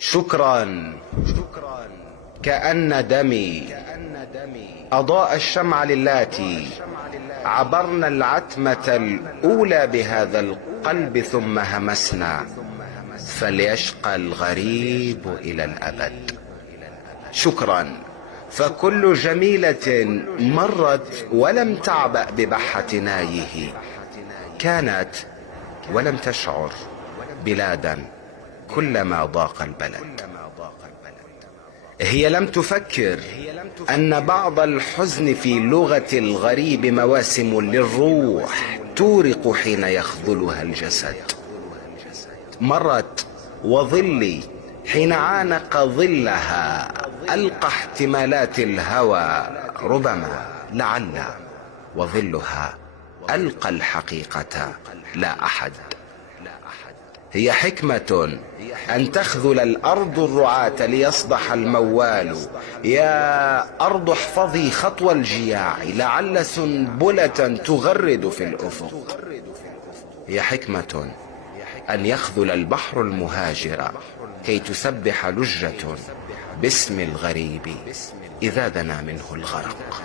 شكرا كأن دمي أضاء الشمع للاتي عبرنا العتمة الأولى بهذا القلب ثم همسنا، فليشقى الغريب إلى الأبد. شكرا فكل جميلة مرت ولم تعبأ ببحة نايه، كانت ولم تشعر بلادا كلما ضاق البلد. هي لم تفكر أن بعض الحزن في لغة الغريب مواسم للروح تورق حين يخذلها الجسد. مرت وظلي حين عانق ظلها ألقى احتمالات الهوى، ربما لعل وظلها ألقى الحقيقة لا أحد. هي حكمة أن تخذل الأرض الرعاة ليصدح الموال. يا أرض احفظي خطوى الجياع لعل سنبلة تغرد في الأفق. هي حكمة أن يخذل البحر المهاجر كي تسبح لجة باسم الغريب إذا دنا منه الغرق.